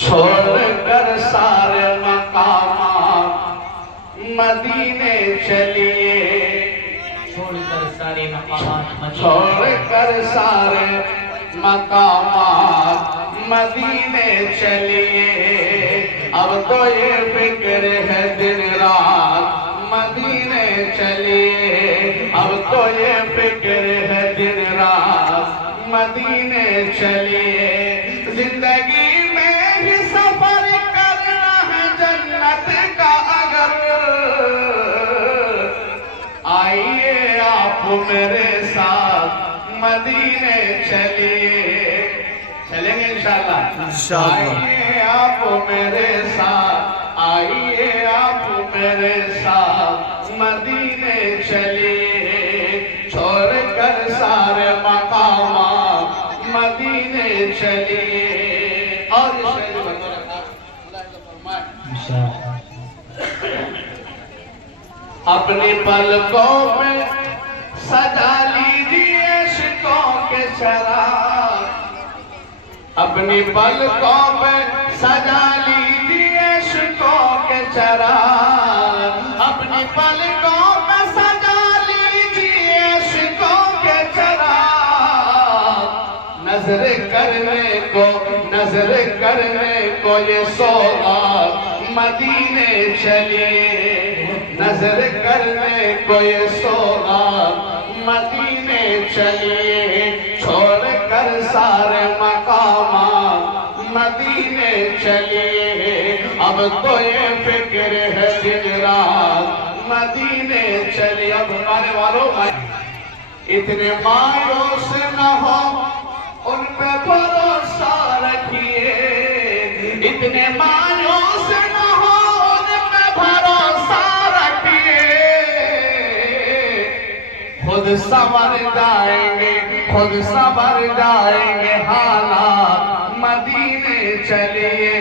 چھوڑ کر سارے مقامات مدینے چلیے، چھوڑ کر سارے مقامات چھوڑ کر سارے مقامات مدینے چلیے، اب تو یہ فکر ہے دن رات مدینے چلیے، اب تو یہ فکر ہے دن رات مدینے چلیے، زندگی میں ہی سفر کرنا ہے جنت کا اگر آئیے آپ میرے ساتھ مدینے چلیے، چلیں گے انشاءاللہ آئیے آپ میرے ساتھ، آئیے آپ میرے ساتھ مدینے چلیے، چھوڑ کر سارے مقامات مدینے چلیے۔ اور اپنی پلکوں میں سجا لیجئے عشقوں کے چراغ، اپنی پلکوں میں سجا لیجئے عشقوں کے چراغ، اپنی پلکوں میں سجا لیجئے عشقوں کے چراغ، نظر کرنے کو یہ سوغات مدینے چلیے، نظر کرنے کو یہ سوغات مدینے چلیے، چھوڑ کر سارے مقامات مدینے چلیے، اب تو یہ فکر ہے دن رات مدینے چلیے۔ اب ہمارے والوں اتنے مایوس نہ ہو، ان پہ بھروسہ رکھیے، اتنے مایوس نہ ہو، ان پہ بھروسہ رکھیے، خود سنور جائیں گے حالات مدینے چلیے،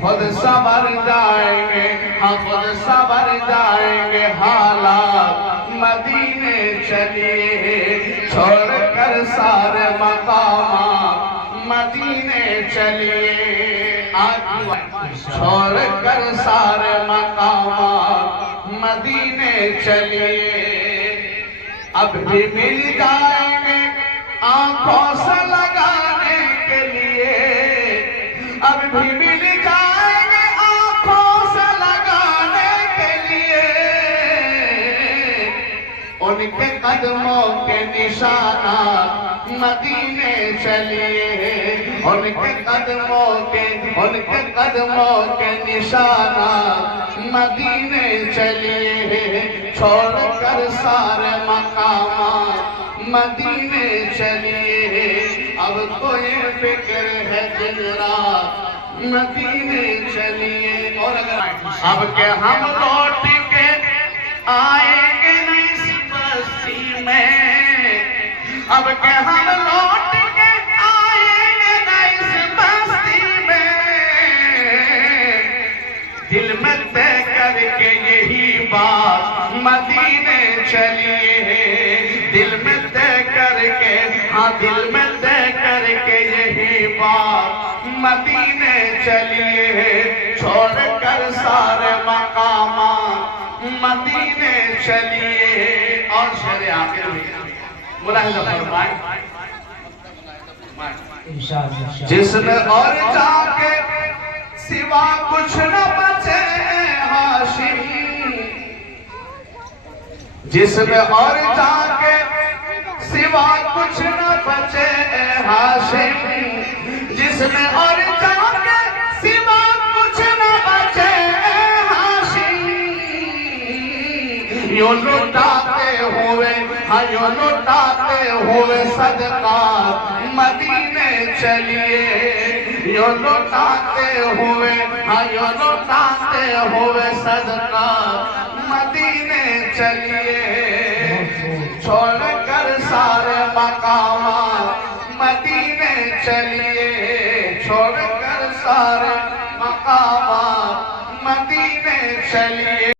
خود سنور جائیں گے، خود سنور جائیں گے حالات مدینے چلیے، چھوڑ کر سارے مقامات مدینے چلیے، چھوڑ کر سارے مقامات مدینے چلیے، اب بھی مل جائیں گے آنکھوں سے لگانے کے لیے، اب بھی مل جائیں گے آنکھوں سے لگانے کے لیے، ان کے قدموں کے نشانات مدینے چلیے، ان کے قدموں کے نشانات مدینے چلیے، چھوڑ کر سارے مقامات مدینے چلیے، اب تو یہ فکر ہے دن رات مدینے چلیے۔ اور اگر اب کہ ہم لوٹ کے آئیں گے نہیں اس بستی میں، اب کہ ہم لوٹ کے آئیں گے نہیں اس بستی میں، دل میں طے کر کے یہی بات مدینے چلیے، دل میں طے کر کے، دل میں طے کر کے یہی بات مدینے چلیے، چھوڑ کر سارے مقامات مدینے چلیے۔ اور شعر آخر ملاحظہ فرمائیں، جسم اور جا کے سوا کچھ نہ بچے ہاشم، جسم اور جا کے سوا کچھ نہ بچے ہاشم، جسم اور جا کے سوا کچھ نہ بچے ہاشم، یوں لٹاتے ہوئے صدقات مدینے چلیے، یوں لٹاتے ہوئے صدقات مدینے چلیے، چھوڑ کر سارے مقامات مدینے چلیے، چھوڑ کر سارے مقامات مدینے چلیے،